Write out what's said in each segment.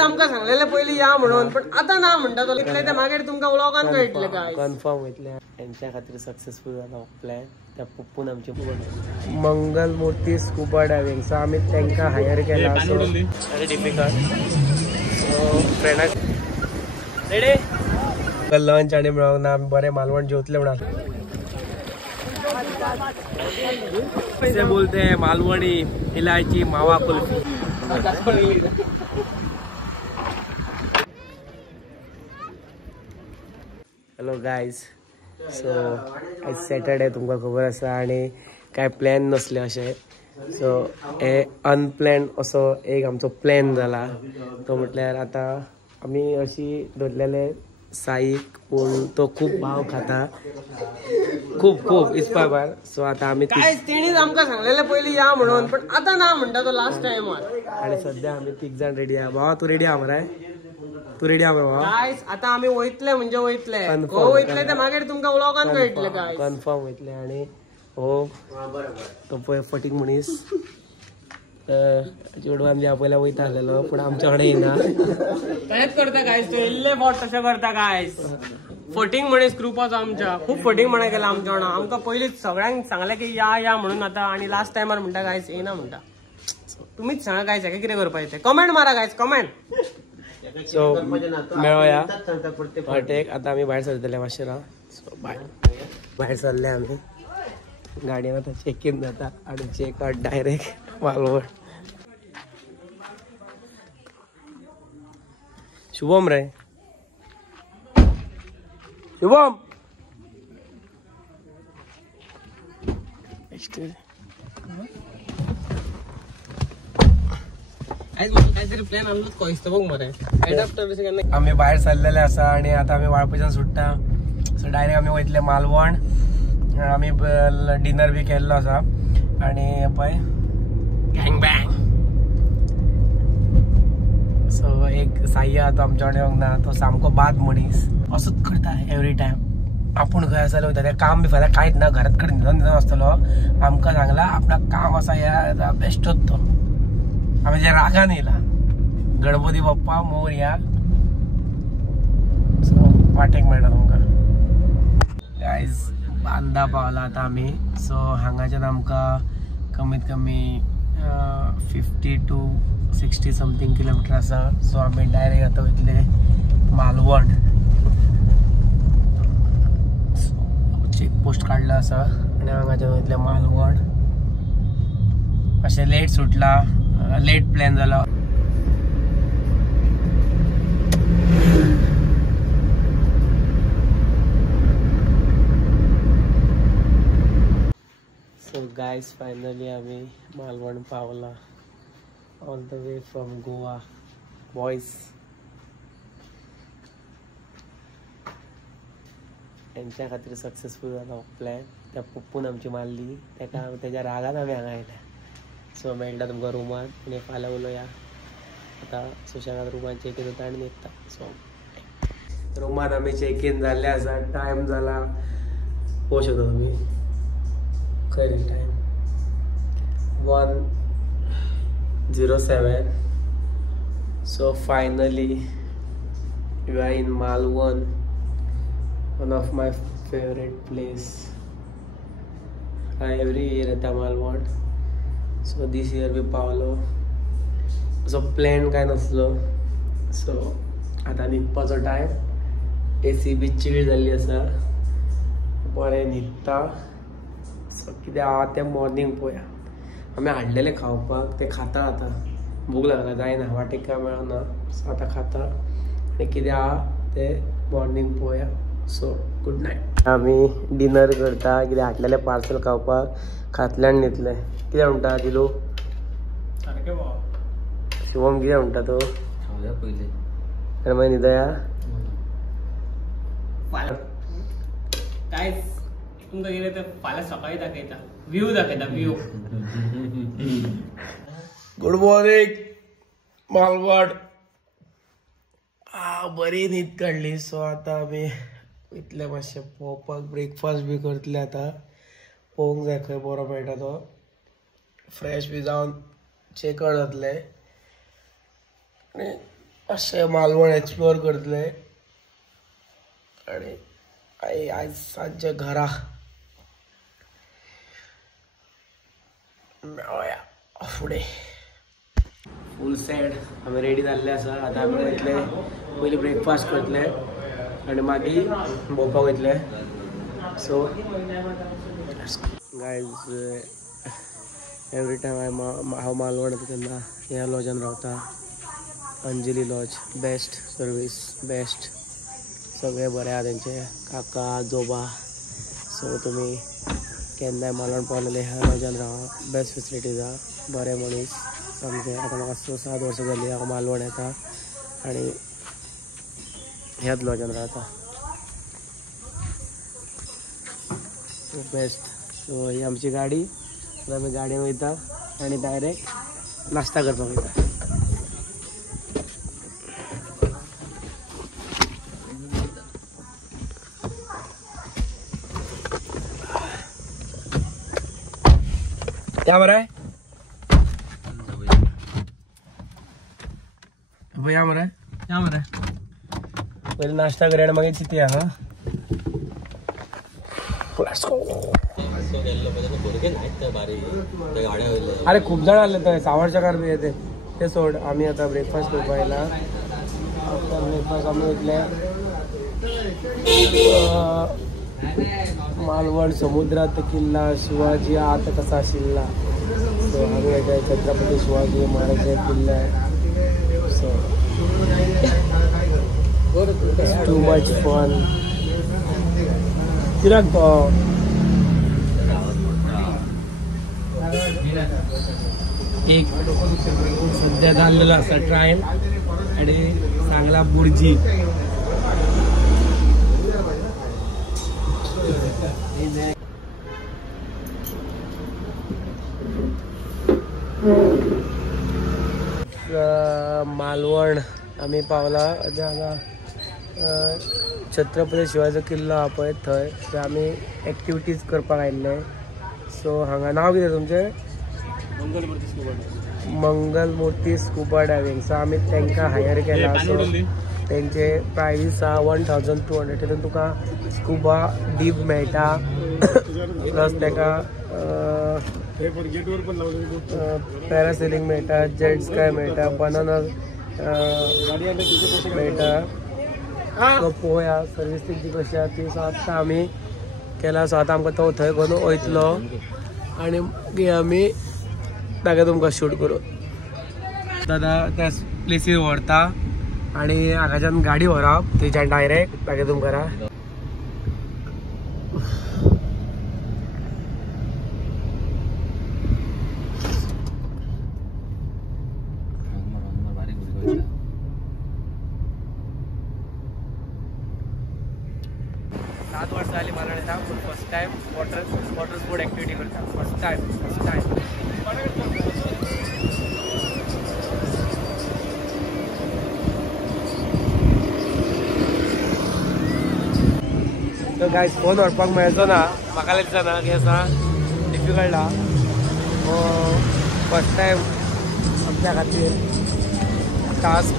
आमका सांगलेले पहिले या म्हणून पण आता ना म्हणता तो इतले ते मागे तुमका व्लॉगान कळटले काय कन्फर्म होतले त्यांच्या खातीर सक्सेसफुल झाला प्लॅन त्या पप्पून आमचे मंगल मूर्ती स्कुबा डायव्हिंग सो आम्ही त्यांना हायर केला so very difficult so friend ready lunch आणि मेळोंक ना आमी बरे मालवण जेवतले म्हणा से बोलते हैं मालवणी इलायची मावा कुल्फी हॅलो गायज सो आज सॅटर्डे तुमकां खबर आसा आणि काय प्लॅन नसले अशें सो हे अनप्लॅन असो एक आमचो प्लॅन जाला तो म्हटल्यार आतां आमी अशी धरलेले साईक पूण तो खूप भाव खाता खूप इस्पाबार सो आता आम्ही तेणीच आमका सांगलेले पहिले या म्हणून पण आता ना म्हणता तो लास्ट टाइमार आणि सध्या आम्ही 3 जण रेडी आहा भावा तू रेडी आहा मरे तू रेडी आहा भावा गाइस आता आम्ही वयतले म्हणजे वयतले वयतले ते मागे तुमका व्लॉगान कळटले गाइस कन्फर्म वयतले आणि हो तो पळय फटीक मनीस जोडवान बी आपल्याला वयता आलेलो पण आमच्या कडेन येना तयात करता गाइस तो इल्ले बॉट तशें करता गाइस फटींग मनीस ग्रुपाचो आमच्या खूप फटींग म्हणा केला आमच्या वांगडा आमकां पयलींच सगळ्यांक सांगलें की या म्हणून आता आणि लास्ट टायमार म्हणटा गाइस येना म्हणटा तुम्हीच सांगा गाइस हेका कितें करपाचें कमेंट मारा गाइस कमेंट सो मेळोया फाटेक आता आमी भायर सरतले मातशें राव सो भायर सरले आमी गाडयेन आतां चेक इन जाता आनी check out direct Malvan Shubham रे शुभम काहीतरी प्लॅन आमचोच कोयस्तो बघ मरे आम्ही बाहेर चाललेले असा आणि आता आम्ही वाळपयच्यान सुट्टा सो डायरेक्ट आम्ही वयतले मालवण आम्ही डिनर बी केल्लो असा आणि पळय गँग बँग सो एक साह्य आता आमच्या कडेन ना तो सामको बाद मनीस असंच करता एवरी टाइम आपण खंय आसलो वयता ते काम बी फाल्यां कांयच ना घरात कडेन न्हिदून आसतलो आमकां सांगला आपणा काम आसा या बेस्टच तो आम्ही जे रागान येयला गणपती बाप्पा मोरया वाटेक मेळटा तुमकां गायज बांदा पावला आता आम्ही सो हांगाच्यान आमकां कमीत कमी 50 to 60 समथिंग किलोमीटर आसा सो आम्ही डायरेक्ट आता वयतले मालवण चेक पोस्ट काढला आसा आणि हांगाच्यान वयतले मालवण अशें लेट सुटला लेट प्लॅन जाला सो गाइस फायनली आम्ही मालवण पावला on the way from Goa boys त्यांच्या खातीर सक्सेसफुल झाला प्लॅन त्या पप्पून आमची मारली त्याच्या रागान आम्ही हांगा आयल्या सो मेळटा तुमकां रुमान आनी फाल्यां उलोवया आतां सुशेगाद रुमान चेक इन जाता आनी न्हिदता सो रुमान आमी चेक इन जाल्ले आसा टायम जाला पळोवंक शकता तुमी खंय time 1:07 so finally we are in Malvan one of my favourite place हांव एवरी इयर येता मालवण सो दीस इयर बी पावलो असो प्लॅन काय नसलो सो आतां न्हिदपाचो टायम AC बी चिल्ड जाल्ली आसा बरें न्हिदता सो कितें आहा तें मॉर्निंग पळोवया आमी हाडलेले खावपाक ते खाता आतां भूक लागला जायना वाटेक काय मेळना सो आतां खाता आनी कितें आहा तें मॉर्निंग पळोवया सो गुड नायट आमी डिनर करता कितें हाडलेले पार्सल खावपाक खातल्यान न्हिदले कितें म्हणटा दिलू सारकें बाबा शुभम कितें म्हणटा तो खावया पयलीं आनी मागीर न्हिदया काय तुमकां कितें तें फाल्यां सकाळीं दाखयता व्यू दाखयता व्यू गुड मॉर्निंग मालवण बरी न्हीद काडली सो आतां आमी वयतले मातशें पोवपाक ब्रेकफास्ट बी करतले आतां पळोवंक जाय खंय बरो मेळटा तो फ्रेश बी जावन चेकआउट जातले आनी असे मालवण एक्सप्लोर करतले आणि आज सांजे घरा मेळया फुडें फुल सेट आम्ही रेडी जाल्ले आसा. आतां आमी वयतले पयलीं ब्रेकफास्ट करतले आनी मागीर भोंवपाक वयतले. सो गायज एवरी टायम हांव मालवण येता तेन्ना ह्या लॉजान रावता. Anjali lodge best service best सगळे बरें आहा तेंचे काका आजोबा. सो तुमी केन्नाय मालवण पावलेले ह्या लॉजान रावा. बेस्ट फेसिलिटीज आहा बरे मनीस सामके. आतां म्हाका 6-7 वर्सां जालीं हांव मालवण येता आनी ह्याच लॉजान रावता. बेस्ट. सो ही आमची गाडी. आतां आमी गाडयेन वयता आनी डायरेक्ट नाश्ता करपाक वयता. क्या मराय या मराय पहिले नाश्ता करूया मागीर चिंतया. हा अरे खूप जण आले तर सावरचेकार बी येते ते सोड. आम्ही आता ब्रेकफास्ट करपा आयला. आफ्टर ब्रेकफास्ट आमी वयतले मालवण समुद्रात किल्ला शिवाजी आत कसा आशिल्ला. सो आमी वयता छत्रपती शिवाजी महाराज किल्ला. सो टू मच फन. कित्याक तो एक सध्या जाल्लेलो आसा ट्रायल आणि सांगला बुर्जी. मालवण आम्ही पावला. हांगा छत्रपती शिवाजी किल्लो आहा पळय थंय. थंय आमी एक्टिविटीज करपाक आयिल्ले. सो हांगा नाव कितें तुमचें? Mangalmurti scuba diving. सो आमी तांकां हायर केला. सो तेंचे प्रायसीस आहा 1200. तितून तुका स्कुबा डीप मेळटा प्लस ताका पॅरासेलिंग मेळटा, जेट स्काय मेळटा, बनाना मेळटा. सो पळोवया सर्वीस तेंची कशी आहा ती. सो आतां आमी केला. सो आतां आमकां तो थंय घेवन वयतलो आनी मागीर आमी ताका तुमकां शूट करूं. दादा त्या प्लेसीर व्हरता आनी हांगाच्यान गाडी व्हरप थंयच्यान डायरेक्ट ताका तुमकां करा. सात वर्ष जाली मालवण येता पूण first time water sport activity करता. फर्स्ट टायम तो गायज फोन व्हरपाक मेळचो ना. म्हाका लागता ना की आसा डिफिकल्ट आहा. फर्स्ट टायम आमच्या खातीर टास्क.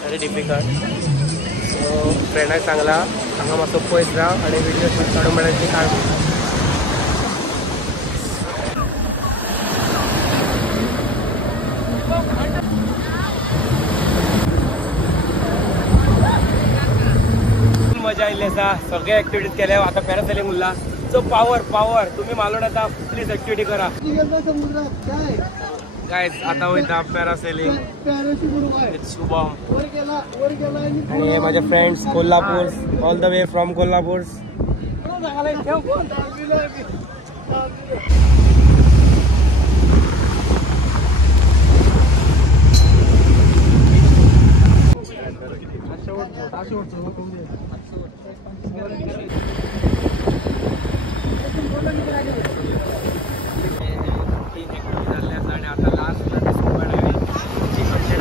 Very difficult. सो फ्रेंडाक सांगला हांगा मातसो पयस राव आनी व्हिडिओ शूट काडूंक मेळटा काड. मजा आयिल्ली आसा. सगळे एक्टिविटीज केले. आता पॅरासेलिंग उरला. सो पावर तुम्ही मालवण येता प्लीज एक्टिविटी करा. गायज आता वयता पॅरासेलिंग विथ शुभम आणि माझे friends Kolhapur. All the way from Kolhapur.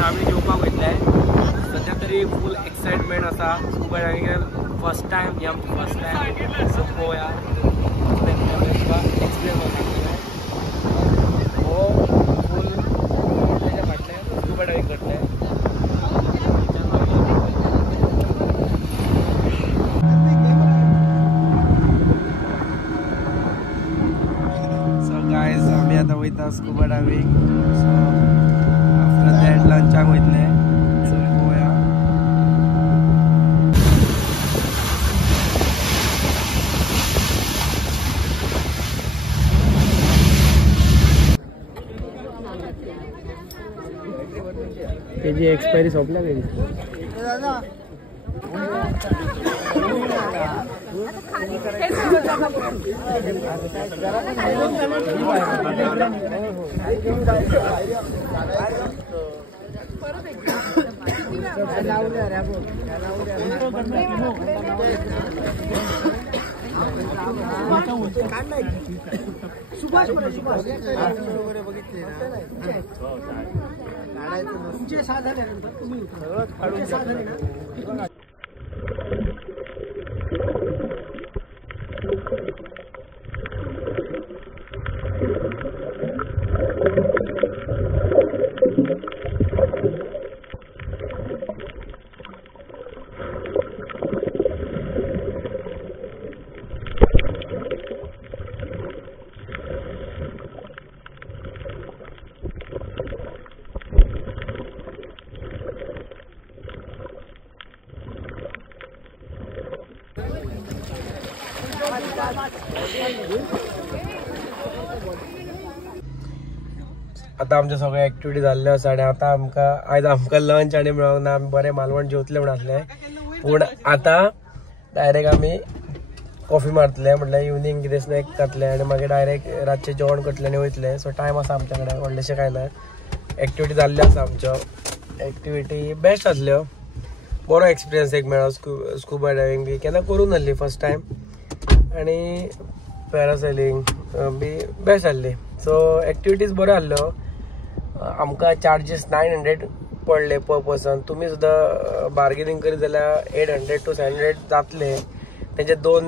आम्ही जेवपाक वयतले. सध्या तरी फूल एक्साइटमेंट आसा. Scuba diving first time. ही आमची फर्स्ट टायम. सो पळोवया एक्सप्लेन करता. हो गायज आम्ही आता वयता scuba diving. So after that लंचाक वयतले. चल गोया. त्याची एक्सपायरी सोपल्या गेली. आता आमच्या सगळ्या ऍक्टिव्हिटी जाल्ल्यो आसा आणि आता आमकां लंच आणि मेळोंक ना. आमी बरे मालवण जेवतले म्हण आसले, पूण आता डायरेक्ट आमी कॉफी मारतले. म्हटल्यार इवनिंग कितें स्नॅक खातले आणि मागीर डायरेक्ट रातचे जेवण करतले आणि वयतले. सो टायम आसा आमच्या कडेन, व्हडलेशें कांय ना. ऍक्टिव्हिटी जाल्ल्यो आसा आमच्यो. ऍक्टिव्हिटी बेस्ट आसल्यो. बरो एक्सपिरियन्स एक मेळ्ळो. स्कुबा डायविंग बी केन्ना करून नासली फर्स्ट टायम. आणि पॅरासेलिंग बी बेस्ट आसली. सो ऍक्टिव्हिटीज बऱ्यो आसल्यो. आमकां चार्जीस 900 पडले पर पर्सन. तुमी सुद्दां बार्गेनिंग करीत जाल्यार 800 to 700 जातले. तेजे 2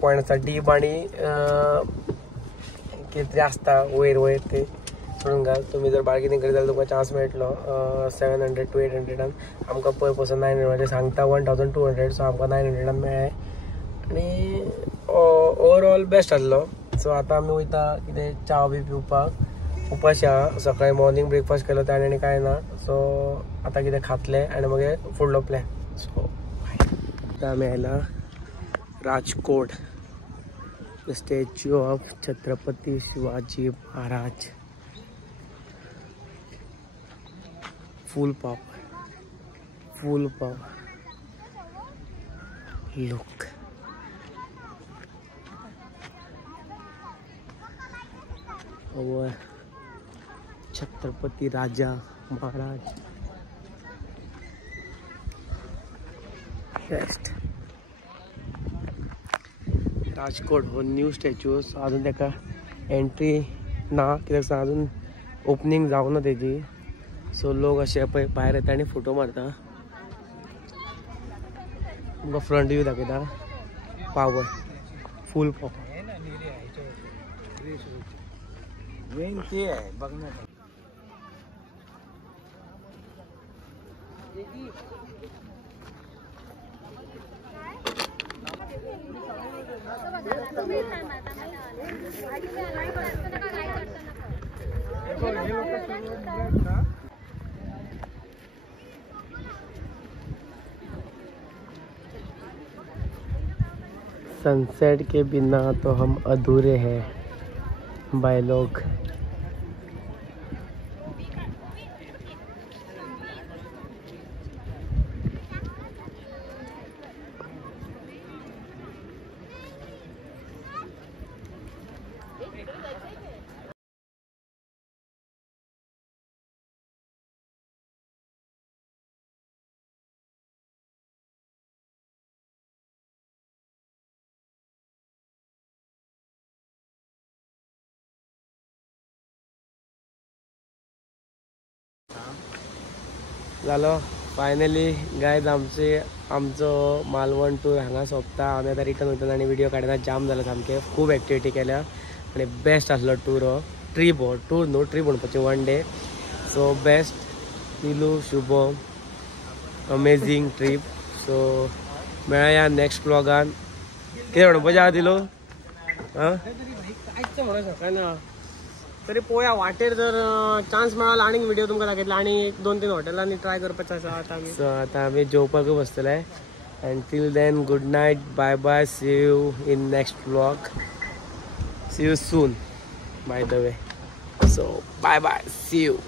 पॉयंट आसा, डीप आणि कितें आसता वयर ते सोडून घाल. तुमी जर बार्गेनिंग करीत जाल्यार तुमकां चान्स मेळटलो 700 to 800. आमकां पर पर्सन 900 म्हणजे सांगता 1200. सो आमकां 900 मेळ्ळे आणि ओवरऑल बेस्ट आसलो. सो आतां आमी वयता कितें च्या बी पिवपाक. उपाशी आहा. सकाळी मॉर्निंग ब्रेकफास्ट केलो त्याने आनी कांय ना. सो आतां कितें खातले आनी मागीर फुडलो प्लॅन. सो आतां आमी आयला Rajkot, the statue of Chhatrapati Shivaji Maharaj. Full पाव लुक. छत्रपती राजा महाराज बेस्ट. राजकोट हो न्यू स्टॅच्यू. अजून ताका एंट्री ना, कित्याक अजून ओपनिंग जावना तेजी. सो लोक अशे पळय भायर येता आनी फोटो मारता. तुमकां फ्रंट व्यू दाखयता. पाव फूल पाव. सनसेट के बिना तो हम अधूरे हैं भाई लोग. जालो फायनली गायज आमचो मालवण टूर हांगा सोंपता. आमी आतां रिटर्न वयता आनी व्हिडिओ काडना. जाम जाला सामकें. खूब एक्टिविटी केल्या आनी बेस्ट आसलो टूर हो. ट्रीप हो टूर न्हू, ट्रीप म्हणपाची 1 day. So best. Nilu Shubham amazing trip. So मेळया नेक्स्ट व्लॉगान. कितें म्हणपाचें आहा दिलो? हां कांयच म्हणूंक शकना. तरी पोया वाटेर जर चान्स मेळाला आणि व्हिडिओ तुमकां दाखयतला आणि 2-3 हॉटेलांनी ट्राय करपाचें आसा आता आमी. सो आता आम्ही जेवपाक बसतले. Until then, good night, bye bye, see you in next vlog. See you soon, by the way. So bye bye, see you.